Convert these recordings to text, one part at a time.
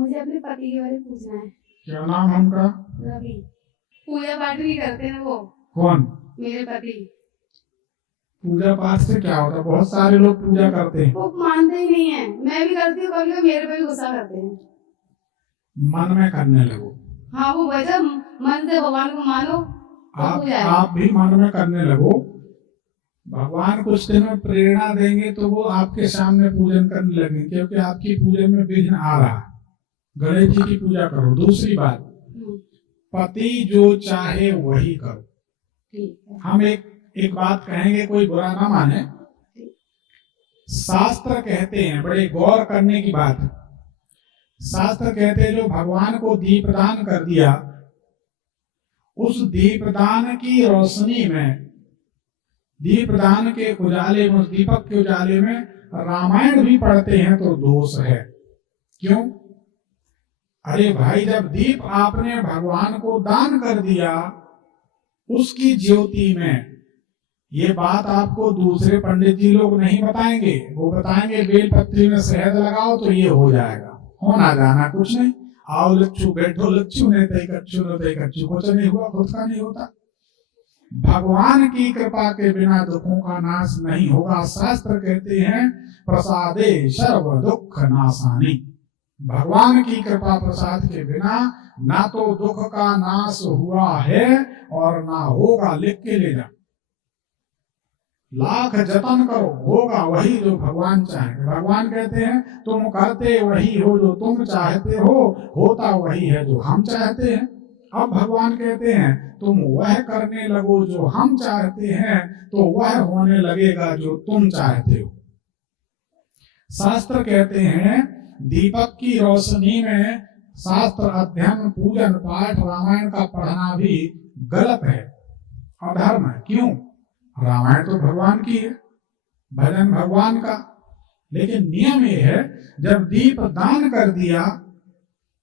मुझे अपने पति के बारे में पूछना है। क्या नाम है उनका? रवि। पूजा पाठ भी करते हैं वो। कौन? मेरे पति। पूजा पाठ से क्या होता है? बहुत सारे लोग पूजा करते हैं। वो मानते ही नहीं है। मैं भी करती हूँ, कभी कभी मेरे पे भी गुस्सा करते हैं। मन में करने लगो। हाँ, वो वजह मन से भगवान को मानो तो आप भी मन में करने लगो। भगवान कुछ दिन में प्रेरणा देंगे तो वो आपके सामने पूजन करने लगेंगे, क्योंकि आपकी पूजन में विघ्न आ रहा है। गणेश जी की पूजा करो। दूसरी बात, पति जो चाहे वही करो। ठीक है। हम एक बात कहेंगे, कोई बुरा ना माने। शास्त्र कहते हैं, बड़े गौर करने की बात है, शास्त्र कहते हैं जो भगवान को दीपदान कर दिया, उस दीपदान की रोशनी में, दीपदान के उजाले में, उस दीपक के उजाले में रामायण भी पढ़ते हैं तो दोष है। क्यों? अरे भाई, जब दीप आपने भगवान को दान कर दिया उसकी ज्योति में, ये बात आपको दूसरे पंडित जी लोग नहीं बताएंगे। वो बताएंगे बेलपत्री में शहद लगाओ तो ये हो जाएगा। होना जाना कुछ नहीं। आओ लच्छू, बैठो लच्छू, नहीं तय कच्छू, न तय कच्छू, कुछ नहीं हुआ, खुद का नहीं होता। भगवान की कृपा के बिना दुखों का नाश नहीं होगा। शास्त्र कहते हैं प्रसादे सर्व दुख नाशानी। भगवान की कृपा प्रसाद के बिना ना तो दुख का नाश हुआ है और ना होगा। लिख के ले जा। लाख जतन करो, होगा वही जो भगवान चाहे। भगवान कहते हैं तुम करते वही हो जो तुम चाहते हो, होता वही है जो हम चाहते हैं। अब भगवान कहते हैं तुम वह करने लगो जो हम चाहते हैं, तो वह होने लगेगा जो तुम चाहते हो। शास्त्र कहते हैं दीपक की रोशनी में शास्त्र अध्ययन, पूजन पाठ, रामायण का पढ़ना भी गलत है, अधर्म है। क्यों? रामायण तो भगवान की है, भजन भगवान का। लेकिन नियम ये है, जब दीप दान कर दिया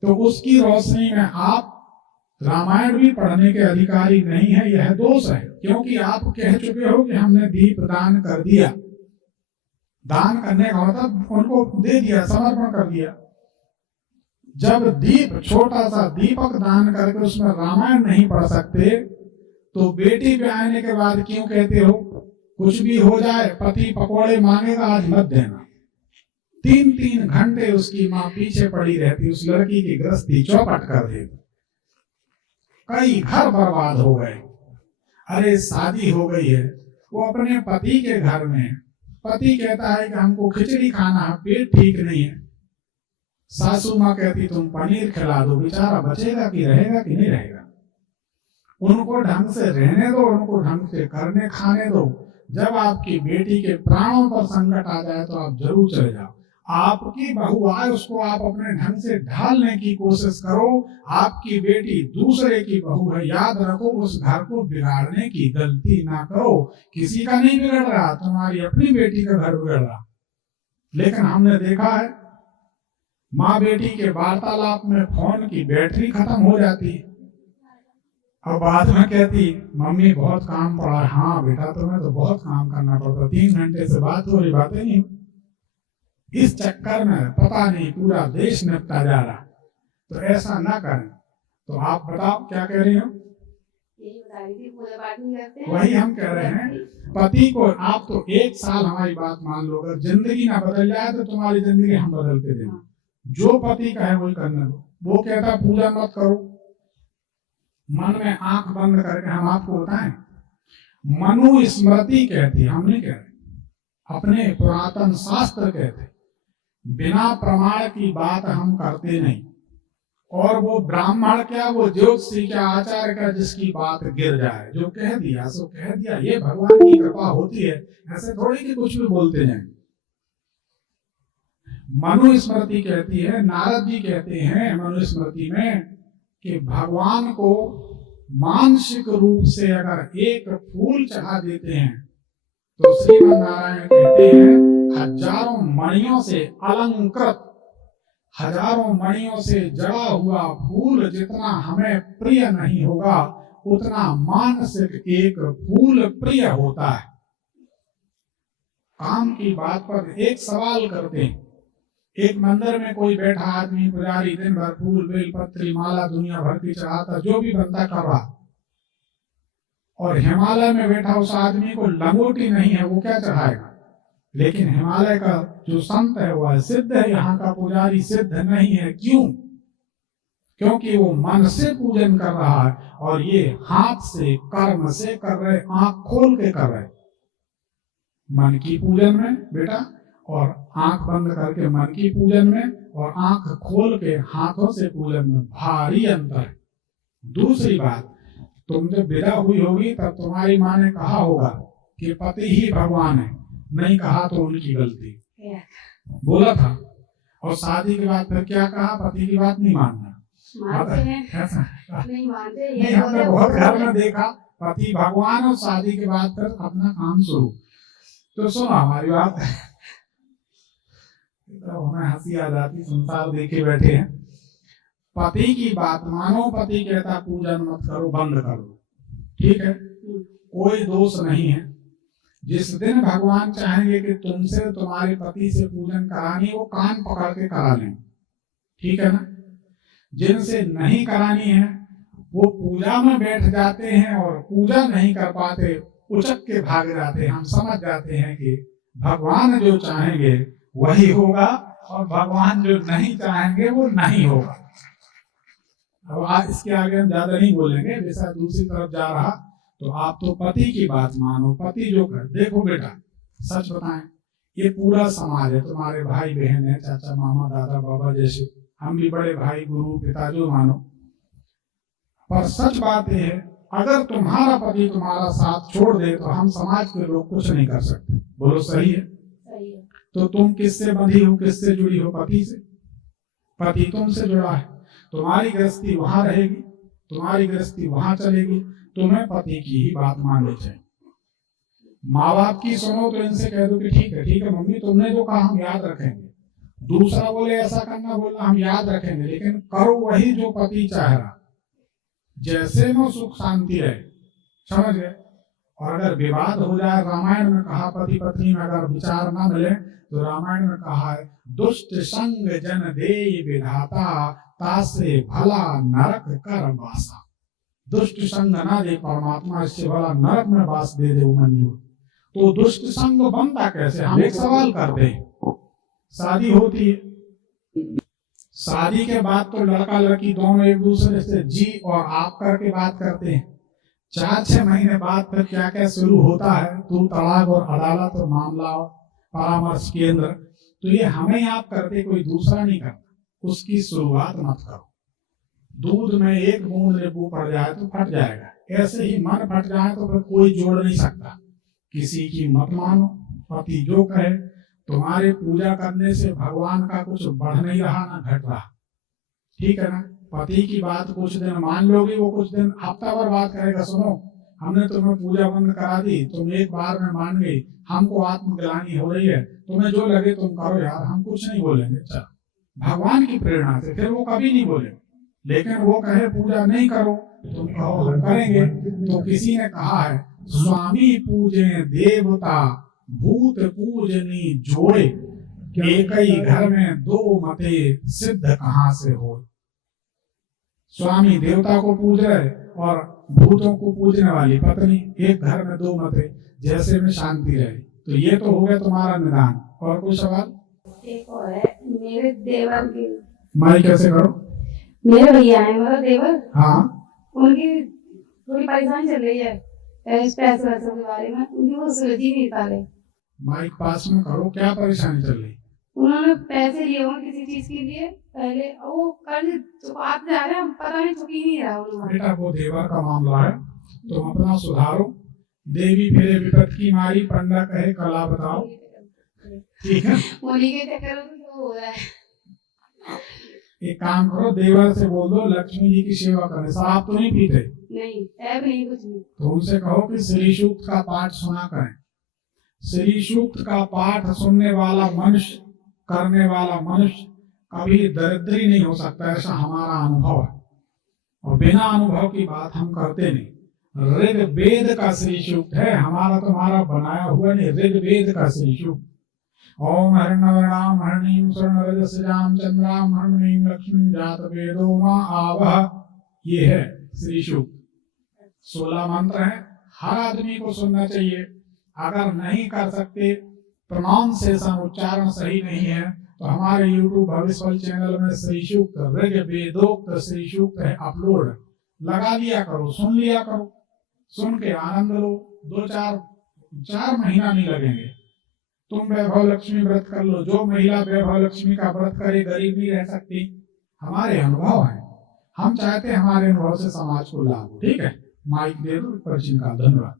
तो उसकी रोशनी में आप रामायण भी पढ़ने के अधिकारी नहीं है। यह दोष है, क्योंकि आप कह चुके हो कि हमने दीप दान कर दिया। दान करने का मतलब उनको दे दिया, समर्पण कर दिया। जब दीप, छोटा सा दीपक दान करके उसमें रामायण नहीं पढ़ सकते, तो बेटी पे आने के बाद क्यों कहते हो कुछ भी हो जाए, पति पकोड़े मांगेगा आज मत देना। 3-3 घंटे उसकी माँ पीछे पड़ी रहती, उस लड़की की गृहस्थी चौपट कर देती। कई घर बर्बाद हो गए। अरे शादी हो गई है, वो अपने पति के घर में, पति कहता है कि हमको खिचड़ी खाना है, पेट ठीक नहीं है। सासू माँ कहती तुम पनीर खिला दो, बेचारा बचेगा कि रहेगा कि नहीं रहेगा। उनको ढंग से रहने दो, उनको ढंग से करने खाने दो। जब आपकी बेटी के प्राणों पर संकट आ जाए तो आप जरूर चले जाओ। आपकी बहू आए, उसको आप अपने ढंग से ढालने की कोशिश करो। आपकी बेटी दूसरे की बहू है, याद रखो, उस घर को बिगाड़ने की गलती ना करो। किसी का नहीं बिगड़ रहा, तुम्हारी अपनी बेटी का घर बिगड़ रहा। लेकिन हमने देखा है माँ बेटी के वार्तालाप में फोन की बैटरी खत्म हो जाती है, और बाद में कहती मम्मी बहुत काम पड़ा। हाँ बेटा, तुम्हें तो बहुत काम करना पड़ता, 3 घंटे से बात हो रही, बातें नहीं। इस चक्कर में पता नहीं पूरा देश निपटा जा रहा। तो ऐसा ना करें। तो आप बताओ क्या कह रही हो? वही हम कह रहे हैं, पति को आप तो 1 साल हमारी बात मान लो, अगर जिंदगी ना बदल जाए तो तुम्हारी जिंदगी हम बदल के देंगे। जो पति कहे वही करने दो। वो कहता पूजा मत करो, मन में आंख बंद करके हम आपको बताएं, मनु स्मृति कहती, हम नहीं कह रहे, अपने पुरातन शास्त्र कहते, बिना प्रमाण की बात हम करते नहीं। और वो ब्राह्मण क्या, वो ज्योतिषी क्या, आचार्य क्या, जिसकी बात गिर जाए, जो कह दिया सो कह दिया, ये भगवान की कृपा होती है। ऐसे थोड़ी कि कुछ भी बोलते जाएंगे। मनुस्मृति कहती है, नारद जी कहते हैं मनुस्मृति में कि भगवान को मानसिक रूप से अगर एक फूल चढ़ा देते हैं तो श्रीमन नारायण कहते हैं हजारों मणियों से अलंकृत, हजारों मणियों से जड़ा हुआ फूल जितना हमें प्रिय नहीं होगा, उतना मानसिक एक फूल प्रिय होता है। काम की बात पर एक सवाल करते हैं, एक मंदिर में कोई बैठा आदमी पुजारी दिन भर फूल बेल पत्री माला दुनिया भर की चढ़ाता, जो भी बनता कर रहा, और हिमालय में बैठा उस आदमी को लंगोटी नहीं है, वो क्या चढ़ाएगा? लेकिन हिमालय का जो संत है वह सिद्ध है, यहाँ का पुजारी सिद्ध नहीं है। क्यों? क्योंकि वो मन से पूजन कर रहा है, और ये हाथ से कर्म से कर रहे, आंख खोल के कर रहे। मन की पूजन में बेटा, और आंख बंद करके मन की पूजन में, और आंख खोल के हाथों से पूजन में भारी अंतर है। दूसरी बात, तुम जब विदा हुई होगी तब तुम्हारी माँ ने कहा होगा कि पति ही भगवान है, नहीं कहा तो उनकी गलती, बोला था। और शादी के बाद फिर क्या कहा? पति की बात नहीं मानना। मानते हैं, नहीं मानते। नहीं, हमने बहुत घर में देखा पति भगवान और शादी के बाद फिर अपना काम शुरू। तो सुनो हमारी बात, तो हमें हंसी आ जाती, संसार देखे बैठे हैं। पति की बात मानो, पति कहता पूजन मत करो, बंद करो, ठीक है, कोई दोष नहीं है। जिस दिन भगवान चाहेंगे कि तुमसे तुम्हारे पति से पूजन करानी, वो कान पकड़ के करा लें, ठीक है ना। जिनसे नहीं करानी है वो पूजा में बैठ जाते हैं और पूजा नहीं कर पाते, उचक के भाग जाते हैं। हम समझ जाते हैं कि भगवान जो चाहेंगे वही होगा, और भगवान जो नहीं चाहेंगे वो नहीं होगा। अब आज इसके आगे हम ज्यादा नहीं बोलेंगे, जैसा दूसरी तरफ जा रहा। तो आप तो पति की बात मानो, पति जो कर। देखो बेटा, सच बताएं, ये पूरा समाज है, तुम्हारे भाई बहन है, चाचा मामा दादा बाबा जैसे, हम भी बड़े भाई गुरु पिता जो मानो। पर सच बात यह है, अगर तुम्हारा पति तुम्हारा साथ छोड़ दे तो हम समाज के लोग कुछ नहीं कर सकते। बोलो सही है? सही है। तो तुम किससे बंधी हो, किससे जुड़ी हो? पति से। पति तुमसे जुड़ा है, तुम्हारी गृहस्थी वहां रहेगी, तुम्हारी गृहस्थी वहां चलेगी, तुम्हें पति की ही बात माननी चाहिए। माँ बाप की सुनो तो इनसे कह दो कि ठीक है मम्मी, तुमने जो कहा हम याद रखेंगे। दूसरा बोले ऐसा करना, बोला हम याद रखेंगे, लेकिन करो वही जो पति चाह रहा, जैसे में सुख शांति रहे, समझ गए। और अगर विवाद हो जाए, रामायण में कहा पति पत्नी में अगर विचार ना मिले, तो रामायण में कहा है दुष्ट संग जन देय विधाता, तासे भला नरक कर वासा। दुष्ट संग ना दे परमात्मा, इससे भला नरक में वास दे दे मंजूर। तो दुष्ट संग बनता कैसे? हम एक सवाल करते हैं। शादी होती है, शादी के बाद तो लड़का लड़की दोनों एक दूसरे से जी और आप करके बात करते हैं। 4-6 महीने बाद फिर क्या क्या शुरू होता है, तू तलाक और अदालत और मामला और परामर्श केंद्र। तो ये हमें आप करते, कोई दूसरा नहीं करता। उसकी शुरुआत मत करो। दूध में एक बूंद नींबू पड़ जाए तो फट जाएगा, ऐसे ही मन फट जाए तो फिर कोई जोड़ नहीं सकता। किसी की मत मानो, पति जो कहे। तुम्हारे पूजा करने से भगवान का कुछ बढ़ नहीं रहा ना घट रहा, ठीक है ना। पति की बात कुछ दिन मान लोगे, वो कुछ दिन हफ्ता भर बात करेगा, सुनो हमने तुम्हें पूजा बंद करा दी, तुम एक बार में मान गई, हमको आत्मग्लानि हो रही है, तुम्हें जो लगे तुम करो यार, हम कुछ नहीं बोलेंगे, चल भगवान की प्रेरणा से। फिर वो कभी नहीं बोले। लेकिन वो कहे पूजा नहीं करो, तुम कहो हम करेंगे। तो किसी ने कहा है स्वामी पूजे देवता, भूत पूजनी जोड़े, एक ही घर में दो मते, सिद्ध कहाँ से हो। स्वामी देवता को पूज रहे और भूतों को पूजने वाली पत्नी, एक घर में दो मते, जैसे में शांति रहे। तो ये तो हो गया तुम्हारा निदान। और कोई सवाल? एक और है, मेरे देवर की, मैं कैसे करो? मेरे भैया है मेरा देवर, हाँ, उनकी थोड़ी परेशानी चल रही है पैसे वैसे के बारे में, उनकी वो सुलझ ही नहीं पा रहे। माइक पास में करो, क्या परेशानी चल रही? उन्होंने पैसे लिए हों किसी चीज के लिए पहले, वो कर्ज चुकाते जा रहे हैं, पता नहीं चुकी नहीं रहा उन्होंने। बेटा वो देवर का मामला है, तुम अपना सुधारो। देवी फिरे विपत की मारी, पंडा कहे कला बताओ, ठीक है। उन्हीं के चक्कर में तो हो रहा है। एक काम करो, देवर से बोल दो लक्ष्मी जी की सेवा करें। शराब तो नहीं पीते? नहीं, ऐब नहीं, कुछ नहीं। तो उनसे कहो कि श्री सूक्त का पाठ सुना करें। श्री सूक्त का पाठ सुनने वाला मनुष्य, करने वाला मनुष्य कभी दरिद्री नहीं हो सकता, ऐसा हमारा अनुभव है। और बिना अनुभव की बात हम करते नहीं। ऋग्वेद का श्री सूक्त है, हमारा तुम्हारा बनाया हुआ नहीं, ऋग्वेद का श्री सूक्त। ओम हरणवर्णाम हरणीम स्वर्णरजस्याम चंद्राम हरणीम लक्ष्मी जात वेदो मां आवह। ये है श्री सूक्त। 16 मंत्र है, हर आदमी को सुनना चाहिए। अगर नहीं कर सकते, प्रोनाउंसिएशन उच्चारण सही नहीं है, तो हमारे YouTube भविष्य चैनल में श्री सूक्त ऋग वेदोक्त श्री सूक्त है, अपलोड लगा लिया करो, सुन लिया करो, सुन के आनंद लो। 2-4 महीना नहीं लगेंगे। तुम वैभव लक्ष्मी व्रत कर लो, जो महिला वैभव लक्ष्मी का व्रत करे गरीब नहीं रह सकती। हमारे अनुभव है, हम चाहते हैं हमारे अनुभव से समाज को लाभ हो। ठीक है, माइक दे दो, पर्ची निकाल। धन्यवाद।